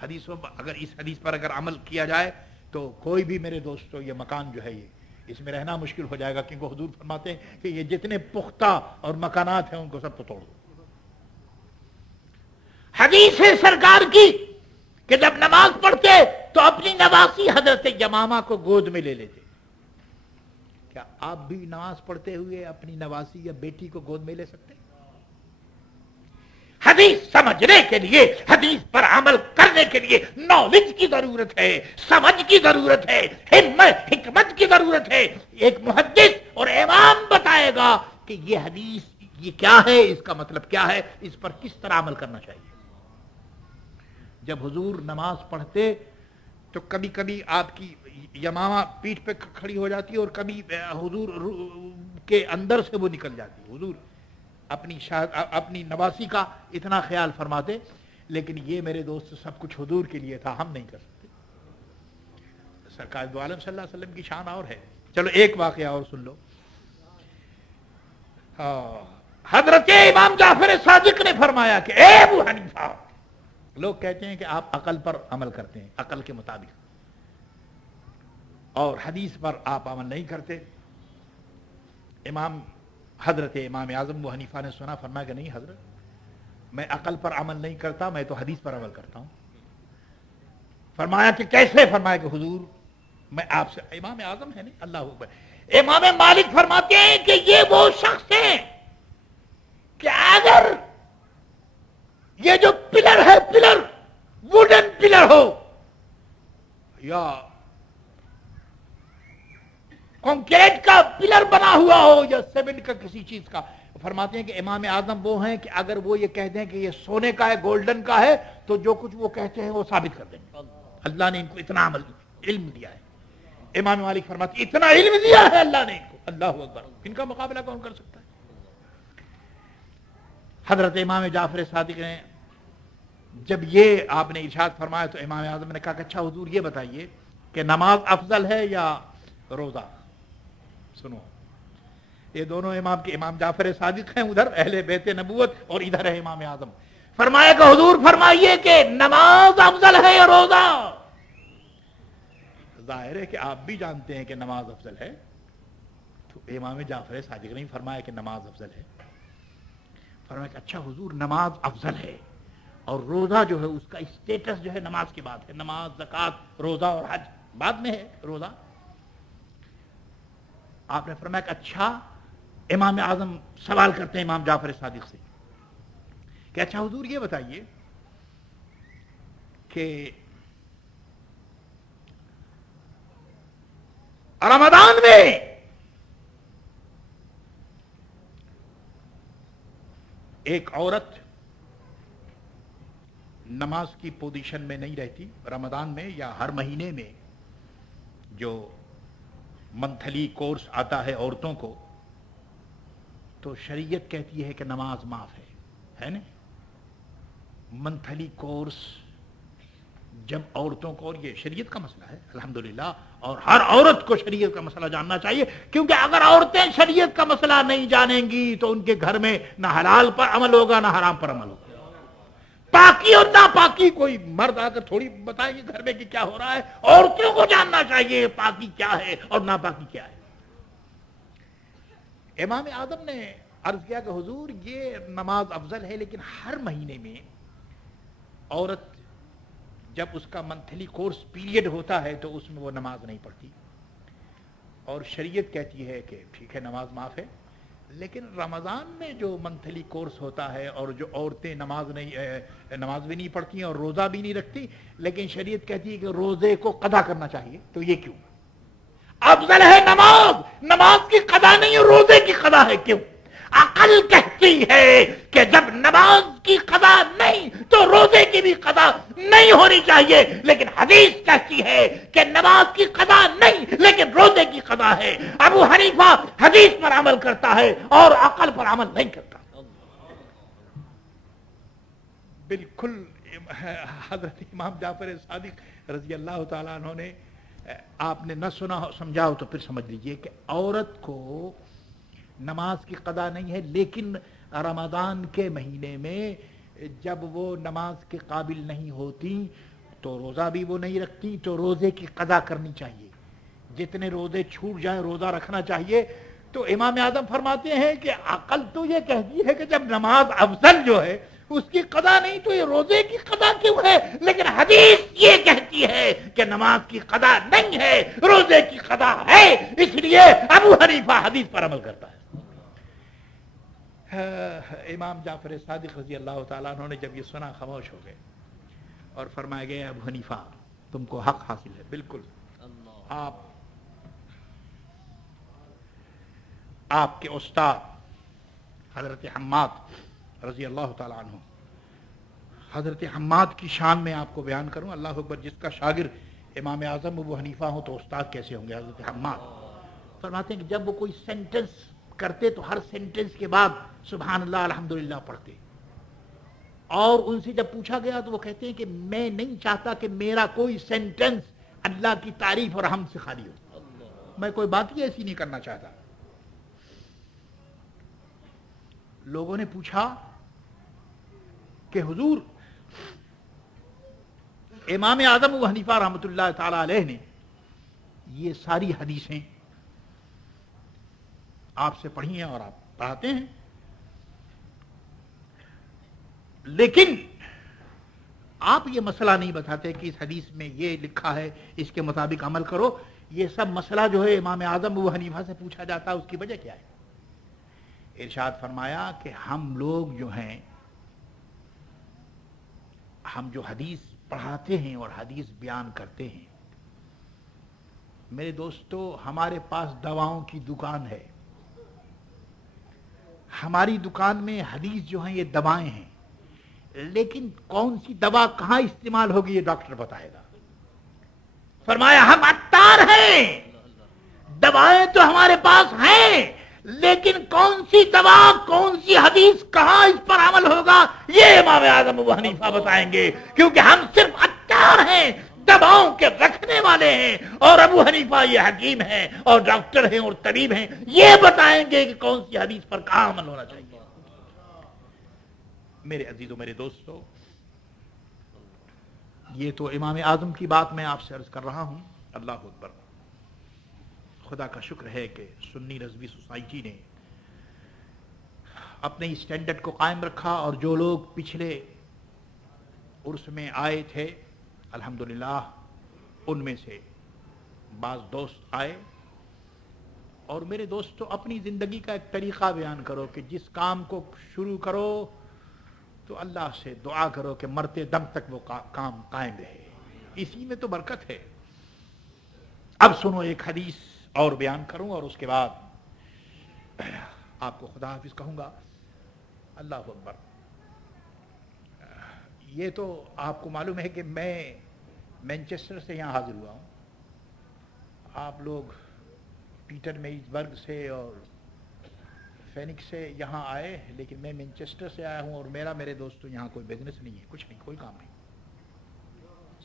حدیثوں پر اگر اس حدیث پر اگر عمل کیا جائے تو کوئی بھی میرے دوستو یہ مکان جو ہے اس میں رہنا مشکل ہو جائے گا، کیونکہ حضور فرماتے ہیں کہ یہ جتنے پختہ اور مکانات ہیں ان کو سب کو توڑ دو. حدیث ہے سرکار کی کہ جب نماز پڑھتے تو اپنی نواسی حضرت یمامہ کو گود میں لے لیتے. کیا آپ بھی نماز پڑھتے ہوئے اپنی نواسی یا بیٹی کو گود میں لے سکتے؟ حدیث سمجھنے کے لیے، حدیث پر عمل کرنے کے لیے نالج کی ضرورت ہے، سمجھ کی ضرورت ہے، حکمت کی ضرورت ہے. ایک محدث اور امام بتائے گا کہ یہ حدیث یہ کیا ہے، اس کا مطلب کیا ہے، اس پر کس طرح عمل کرنا چاہیے. جب حضور نماز پڑھتے تو کبھی کبھی آپ کی یمامہ پیٹھ پہ کھڑی ہو جاتی اور کبھی حضور کے اندر سے وہ نکل جاتی. حضور اپنی نواسی کا اتنا خیال فرماتے. لیکن یہ میرے دوست سب کچھ حضور کے لیے تھا، ہم نہیں کر سکتے. سرکار دو عالم صلی اللہ علیہ وسلم کی شان اور ہے. چلو ایک واقعہ اور سن لو. حضرت امام جعفر صادق نے فرمایا کہ اے ابو حنیفہ، لوگ کہتے ہیں کہ آپ عقل پر عمل کرتے ہیں، عقل کے مطابق، اور حدیث پر آپ عمل نہیں کرتے. حضرت امام اعظم ابو حنیفہ نے سنا، فرمایا کہ نہیں حضرت، میں عقل پر عمل نہیں کرتا، میں تو حدیث پر عمل کرتا ہوں. فرمایا کہ کیسے؟ فرمایا کہ حضور میں آپ سے، امام اعظم ہے نہیں، اللہ اکبر. امام مالک فرماتے ہیں کہ یہ وہ شخص ہیں کہ اگر یہ جو پلر ہے، پلر ووڈن پلر ہو یا کنکریٹ کا پلر بنا ہوا ہو یا سیمنٹ کا کسی چیز کا، فرماتے ہیں کہ امام اعظم وہ ہیں کہ اگر وہ یہ کہہ دیں کہ یہ سونے کا ہے، گولڈن کا ہے، تو جو کچھ وہ کہتے ہیں وہ ثابت کر دیں گے. اللہ نے ان کو اتنا علم دیا ہے. امام مالک فرماتے ہیں اتنا علم دیا ہے اللہ نے ان کو، اللہ اکبر، ان کا مقابلہ کون کر سکتا ہے. حضرت امام جعفر صادق نے جب یہ آپ نے ارشاد فرمایا تو امام اعظم نے کہا کہ اچھا حضور یہ بتائیے کہ نماز افضل ہے یا روزہ. سنو، یہ دونوں امام کے، امام جعفر صادق ہیں ادھر اہل بیت نبوت اور ادھر ہے امام اعظم. فرمایا کہ حضور فرمائیے کہ نماز افضل ہے یا روزہ. ظاہر ہے کہ آپ بھی جانتے ہیں کہ نماز افضل ہے. تو امام جعفر صادق نے فرمایا کہ نماز افضل ہے. فرمایا کہ اچھا حضور نماز افضل ہے اور روزہ جو ہے اس کا اسٹیٹس جو ہے نماز کے بعد ہے، نماز، زکات، روزہ اور حج بعد میں ہے روزہ. آپ نے فرمایا کہ اچھا، امام اعظم سوال کرتے ہیں امام جعفر صادق سے کہ اچھا حضور یہ بتائیے کہ رمضان میں ایک عورت نماز کی پوزیشن میں نہیں رہتی رمضان میں یا ہر مہینے میں جو منتھلی کورس آتا ہے عورتوں کو، تو شریعت کہتی ہے کہ نماز معاف ہے نا. منتھلی کورس جب عورتوں کو، اور یہ شریعت کا مسئلہ ہے الحمدللہ، اور ہر عورت کو شریعت کا مسئلہ جاننا چاہیے، کیونکہ اگر عورتیں شریعت کا مسئلہ نہیں جانیں گی تو ان کے گھر میں نہ حلال پر عمل ہوگا نہ حرام پر عمل ہوگا۔ پاکی اور ناپاکی کوئی مرد آ کر تھوڑی بتائیں گے گھر میں کہ کیا ہو رہا ہے، عورتوں کو جاننا چاہیے پاکی کیا ہے اور ناپاکی کیا ہے۔ امام اعظم نے عرض کیا کہ حضور یہ نماز افضل ہے، لیکن ہر مہینے میں عورت جب اس کا منتھلی کورس پیریڈ ہوتا ہے تو اس میں وہ نماز نہیں پڑھتی، اور شریعت کہتی ہے کہ ٹھیک ہے نماز معاف ہے، لیکن رمضان میں جو منتھلی کورس ہوتا ہے اور جو عورتیں نماز بھی نہیں پڑھتی اور روزہ بھی نہیں رکھتی، لیکن شریعت کہتی ہے کہ روزے کو قضا کرنا چاہیے، تو یہ کیوں؟ افضل ہے نماز کی قضا نہیں روزے کی قضا ہے، کیوں؟ عقل کہتی ہے کہ جب نماز کی قضا نہیں تو روزے کی بھی قضا نہیں ہونی چاہیے، لیکن حدیث کہتی ہے کہ نماز کی قضا نہیں لیکن روزے کی قضا ہے۔ ابو حنیفہ حدیث پر عمل کرتا ہے اور عقل پر عمل نہیں کرتا۔ بالکل حضرت امام جعفر صادق رضی اللہ تعالیٰ عنہ نے، آپ نے نہ سنا سمجھاؤ تو پھر سمجھ لیجئے کہ عورت کو نماز کی قضا نہیں ہے، لیکن رمضان کے مہینے میں جب وہ نماز کے قابل نہیں ہوتی تو روزہ بھی وہ نہیں رکھتی، تو روزے کی قضا کرنی چاہیے، جتنے روزے چھوٹ جائیں روزہ رکھنا چاہیے۔ تو امام اعظم فرماتے ہیں کہ عقل تو یہ کہتی ہے کہ جب نماز افضل جو ہے اس کی قضا نہیں تو یہ روزے کی قضا کیوں ہے، لیکن حدیث یہ کہتی ہے کہ نماز کی قضا نہیں ہے روزے کی قضا ہے، اس لیے ابو حنیفہ حدیث پر عمل کرتا ہے۔ امام جعفر صادق رضی اللہ تعالیٰ عنہ نے جب یہ سنا خاموش ہو گئے اور فرمایا گیا ابو حنیفہ تم کو حق حاصل ہے، بالکل آپ کے استاد حضرت حماد رضی اللہ تعالیٰ عنہ، حضرت حماد کی شان میں آپ کو بیان کروں، اللہ اکبر، جس کا شاگرد امام اعظم ابو حنیفہ ہوں تو استاد کیسے ہوں گے؟ حضرت حماد فرماتے ہیں کہ جب وہ کوئی سینٹنس کرتے تو ہر سینٹنس کے بعد سبحان اللہ الحمدللہ پڑھتے، اور ان سے جب پوچھا گیا تو وہ کہتے ہیں کہ میں نہیں چاہتا کہ میرا کوئی سینٹنس اللہ کی تعریف اور حمد سے خالی ہو، میں کوئی بات ہی ایسی نہیں کرنا چاہتا۔ لوگوں نے پوچھا کہ حضور امام اعظم ابو حنیفہ رحمۃ اللہ تعالی علیہ نے یہ ساری حدیثیں آپ سے پڑھی ہیں اور آپ پڑھاتے ہیں، لیکن آپ یہ مسئلہ نہیں بتاتے کہ اس حدیث میں یہ لکھا ہے اس کے مطابق عمل کرو، یہ سب مسئلہ جو ہے امام اعظم ابو حنیفہ سے پوچھا جاتا ہے، اس کی وجہ کیا ہے؟ ارشاد فرمایا کہ ہم لوگ جو ہیں، ہم جو حدیث پڑھاتے ہیں اور حدیث بیان کرتے ہیں، میرے دوستو ہمارے پاس دواؤں کی دکان ہے، ہماری دکان میں حدیث جو ہیں یہ دوائیں ہیں، لیکن کون سی دوا کہاں استعمال ہوگی یہ ڈاکٹر بتائے گا۔ فرمایا ہم عطار ہیں، دوائیں تو ہمارے پاس ہیں، لیکن کون سی دوا کون سی حدیث کہاں اس پر عمل ہوگا یہ امام اعظم ابو حنیفہ بتائیں گے، کیونکہ ہم صرف عطار ہیں، دواؤں کے رکھنے والے ہیں، اور ابو حنیفہ یہ حکیم ہیں اور ڈاکٹر ہیں اور طبیب ہیں، یہ بتائیں گے کہ کون سی حدیث پر کہاں عمل ہونا چاہیے۔ میرے عزیزوں، میرے دوستو، یہ تو امام اعظم کی بات میں آپ سے عرض کر رہا ہوں۔ اللہ اکبر، خدا کا شکر ہے کہ سنی رضوی سوسائٹی نے اپنے اسٹینڈرڈ کو قائم رکھا، اور جو لوگ پچھلے عرس میں آئے تھے الحمدللہ ان میں سے بعض دوست آئے، اور میرے دوستو اپنی زندگی کا ایک طریقہ بیان کرو کہ جس کام کو شروع کرو تو اللہ سے دعا کرو کہ مرتے دم تک وہ کام قائم رہے، اسی میں تو برکت ہے۔ اب سنو ایک حدیث اور بیان کروں اور اس کے بعد آپ کو خدا حافظ کہوں گا۔ اللہ اکبر، یہ تو آپ کو معلوم ہے کہ میں مینچسٹر سے یہاں حاضر ہوا ہوں، آپ لوگ پیٹر میز برگ سے اور فینکس سے یہاں آئے، لیکن میں مینچسٹر سے آیا ہوں، اور میرے دوستوں یہاں کوئی بزنس نہیں ہے، کچھ نہیں، کوئی کام نہیں،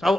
100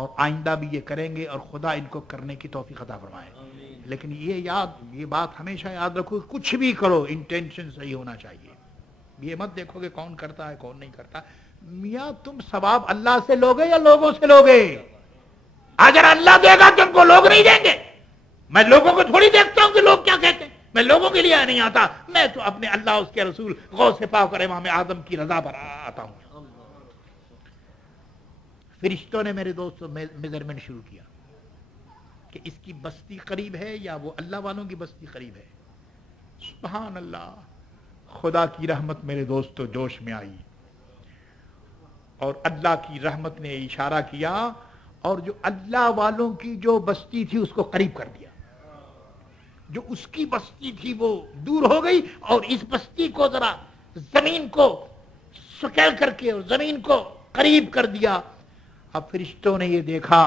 اور آئندہ بھی یہ کریں گے اور خدا ان کو کرنے کی توفیق عطا فرمائے. لیکن یہ بات ہمیشہ یاد رکھو، کچھ بھی کرو انٹینشن صحیح ہونا چاہیے. یہ مت دیکھو کہ کون کرتا ہے کون نہیں کرتا. میاں تم ثواب اللہ سے لوگے یا لوگوں سے لوگے؟ اگر اللہ دے گا تم کو لوگ نہیں دیں گے. میں لوگوں کو تھوڑی دیکھتا ہوں کہ لوگ کیا کہتے ہیں. میں لوگوں کے لیے نہیں آتا، میں تو اپنے اللہ اس کے رسول غوث پاک اور امام اعظم کی رضا پر آتا ہوں. فرشتوں نے میرے دوستوں میجرمنٹ شروع کیا کہ اس کی بستی قریب ہے یا وہ اللہ والوں کی بستی قریب ہے. سبحان اللہ، خدا کی رحمت میرے دوستوں جوش میں آئی اور اللہ کی رحمت نے اشارہ کیا اور جو اللہ والوں کی جو بستی تھی اس کو قریب کر دیا. جو اس کی بستی تھی وہ دور ہو گئی اور اس بستی کو ذرا زمین کو سکیل کر کے اور زمین کو قریب کر دیا. اب فرشتوں نے یہ دیکھا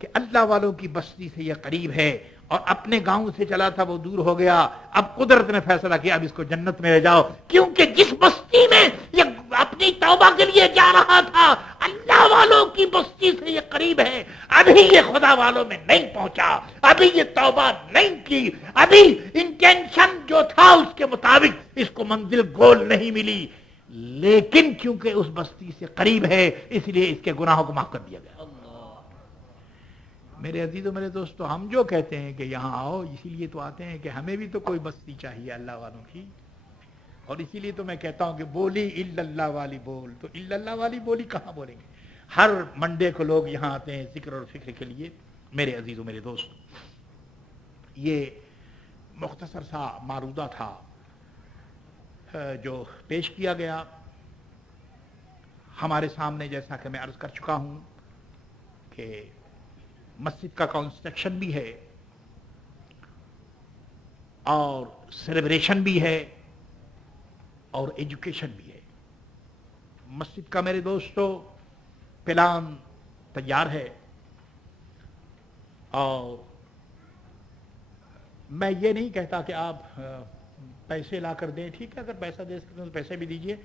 کہ اللہ والوں کی بستی سے یہ قریب ہے اور اپنے گاؤں سے چلا تھا وہ دور ہو گیا. اب قدرت نے فیصلہ کیا اب اس کو جنت میں لے جاؤ، کیونکہ جس بستی میں یہ اپنی توبہ کے لیے جا رہا تھا اللہ والوں کی بستی سے یہ قریب ہے. ابھی یہ خدا والوں میں نہیں پہنچا، ابھی یہ توبہ نہیں کی، ابھی انٹینشن جو تھا اس کے مطابق اس کو منزل گول نہیں ملی. لیکن کیونکہ اس بستی سے قریب ہے اس لیے اس کے گناہوں کو معاف کر دیا گیا. میرے عزیزوں میرے دوستو، ہم جو کہتے ہیں کہ یہاں آؤ اسی لیے تو آتے ہیں کہ ہمیں بھی تو کوئی بستی چاہیے اللہ والوں کی. اور اسی لیے تو میں کہتا ہوں کہ بولی الا اللہ والی بول. تو الا اللہ والی بولی کہاں بولیں گے؟ ہر منڈے کو لوگ یہاں آتے ہیں ذکر اور فکر کے لیے. میرے عزیزوں میرے دوستو، یہ مختصر سا معروضہ تھا جو پیش کیا گیا ہمارے سامنے. جیسا کہ میں عرض کر چکا ہوں کہ مسجد کا کنسٹرکشن بھی ہے اور سیلیبریشن بھی ہے اور ایجوکیشن بھی ہے. مسجد کا میرے دوستو پلان تیار ہے اور میں یہ نہیں کہتا کہ آپ پیسے لا کر دیں. ٹھیک ہے، اگر پیسہ دے سکتے ہیں تو پیسے بھی دیجئے،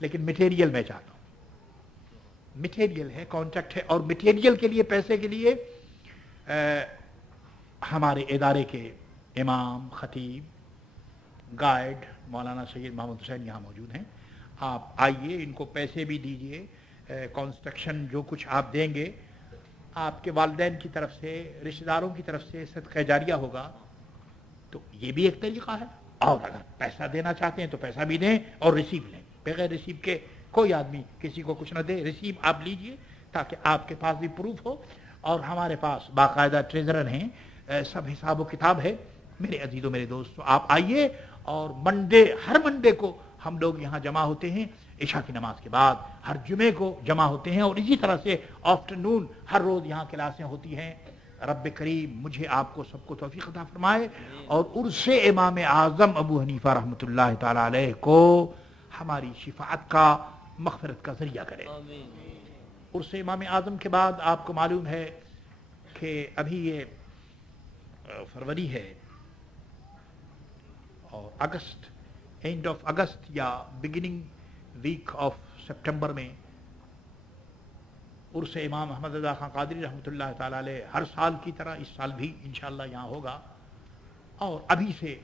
لیکن مٹیریل میں چاہتا ہوں. مٹیریل ہے، کانٹریکٹ ہے، اور مٹیریل کے لیے پیسے کے لیے ہمارے ادارے کے امام، خطیب، گائیڈ مولانا سید محمد حسین یہاں موجود ہیں. آپ آئیے، ان کو پیسے بھی دیجئے. کنسٹرکشن جو کچھ آپ دیں گے آپ کے والدین کی طرف سے، رشتہ داروں کی طرف سے صدقہ جاریہ ہوگا. تو یہ بھی ایک طریقہ ہے. اور اگر پیسہ دینا چاہتے ہیں تو پیسہ بھی دیں اور ریسیو لیں. بغیر ریسیو کے کوئی آدمی کسی کو کچھ نہ دے. ریسیو آپ لیجئے تاکہ آپ کے پاس بھی پروف ہو. اور ہمارے پاس باقاعدہ ٹریزرر ہیں، سب حساب و کتاب ہے. میرے عزیزوں میرے دوستو، آپ آئیے. اور ہر منڈے کو ہم لوگ یہاں جمع ہوتے ہیں عشاء کی نماز کے بعد. ہر جمعے کو جمع ہوتے ہیں اور اسی طرح سے آفٹرنون ہر روز یہاں کلاسیں ہوتی ہیں. رب کریم مجھے آپ کو سب کو توفیق عطا فرمائے اور عرس امام اعظم ابو حنیفہ رحمۃ اللہ تعالی علیہ کو ہماری شفاعت کا، مغفرت کا ذریعہ کرے. عرس امام اعظم کے بعد آپ کو معلوم ہے کہ ابھی یہ فروری ہے اور اگست، اینڈ آف اگست یا بگننگ ویک آف سپٹمبر میں عرس امام احمد رضا خان قادری رحمۃ اللہ تعالی علیہ ہر سال کی طرح اس سال بھی انشاءاللہ یہاں ہوگا. اور ابھی سے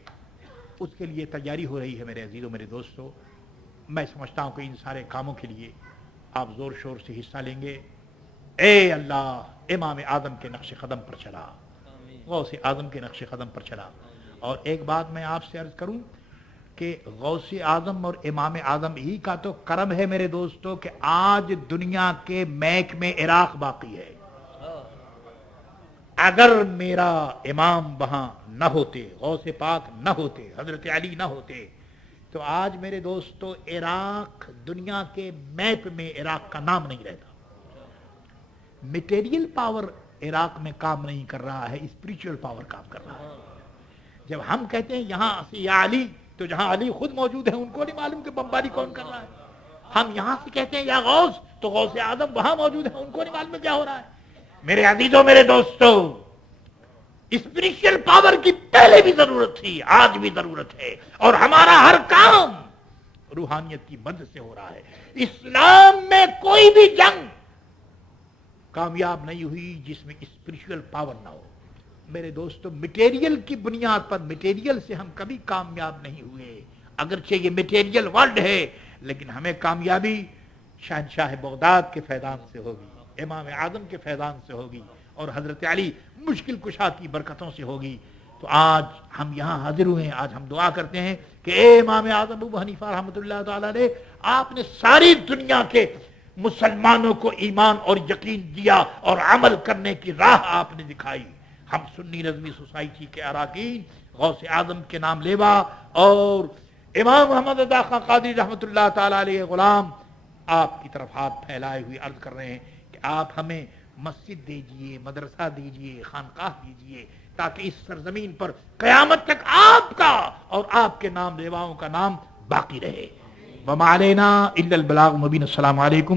اس کے لیے تیاری ہو رہی ہے. میرے عزیزوں میرے دوستو، میں سمجھتا ہوں کہ ان سارے کاموں کے لیے آپ زور شور سے حصہ لیں گے. اے اللہ، امام اعظم کے نقش قدم پر چلا، غوث اعظم کے نقش قدم پر چلا. اور ایک بات میں آپ سے عرض کروں کہ غوث اعظم اور امام اعظم ہی کا تو کرم ہے میرے دوستو کہ آج دنیا کے میک میں عراق باقی ہے. اگر میرا امام وہاں نہ ہوتے، غوث پاک نہ ہوتے، حضرت علی نہ ہوتے، تو آج میرے دوستو عراق دنیا کے میپ میں عراق کا نام نہیں رہتا. میٹیریل پاور عراق میں کام نہیں کر رہا ہے، اسپریچول پاور کام کر رہا ہے. جب ہم کہتے ہیں یہاں سے یا علی، تو جہاں علی خود موجود ہیں ان کو نہیں معلوم کہ بمباری کون کر رہا ہے. ہم یہاں سے کہتے ہیں یا غوث، تو غوث اعظم وہاں موجود ہیں ان کو نہیں معلوم کیا ہو رہا ہے. میرے عزیزوں میرے دوستو، اسپریچول پاور کی پہلے بھی ضرورت تھی، آج بھی ضرورت ہے. اور ہمارا ہر کام روحانیت کی مدد سے ہو رہا ہے. اسلام میں کوئی بھی جنگ کامیاب نہیں ہوئی جس میں اسپرچول پاور نہ ہو۔ میرے دوستو، مٹیریل کی بنیاد پر، مٹیریل سے ہم کبھی کامیاب نہیں ہوئے، اگرچہ یہ مٹیریل ورلڈ ہے، لیکن ہمیں کامیابی شہنشاہ بغداد کے فیضان سے ہوگی، امام اعظم کے فیضان سے ہوگی، اور حضرت علی مشکل کشا کی برکتوں سے ہوگی۔ تو آج ہم یہاں حاضر ہوئے ہیں، آج ہم دعا کرتے ہیں کہ اے امام اعظم ابو حنیفہ رحمۃ اللہ تعالی علیہ، آپ نے ساری دنیا کے مسلمانوں کو ایمان اور یقین دیا اور عمل کرنے کی راہ آپ نے دکھائی۔ ہم سنی نظمی سوسائٹی کے اراکین، غوث اعظم کے نام لیوا اور امام محمد رضا خان قادری رحمۃ اللہ تعالی علیہ غلام آپ کی طرف ہاتھ پھیلائے ہوئے عرض کر رہے ہیں کہ آپ ہمیں مسجد دیجئے، مدرسہ دیجئے، خانقاہ دیجئے، تاکہ اس سرزمین پر قیامت تک آپ کا اور آپ کے نام لیواؤں کا نام باقی رہے۔ وما علینا الا البلاغ المبین۔ السلام علیکم۔